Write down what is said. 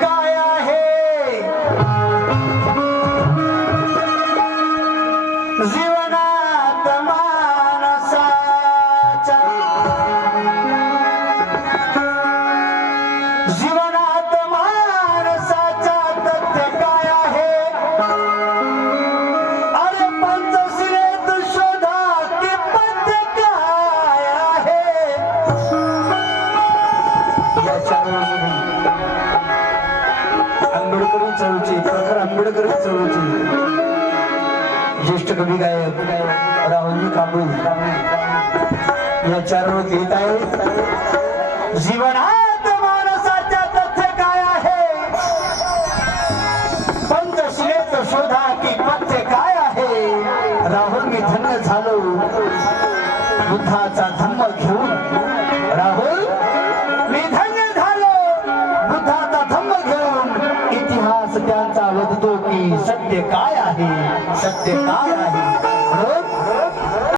काय आहे? या चारोळीमध्ये आंबेडकर चळूचे प्रखर आंबेडकर चळूचे ज्येष्ठ कवी गायक राहुलजी कांबळे. या चारोळ काय आहे? जीवना राहुल मी धन्य झालो. बुद्धाचा धम्म घेऊन घेऊन इतिहास त्यांचा वदतो की सत्य काय आहे? सत्य काय आहे? म्हणून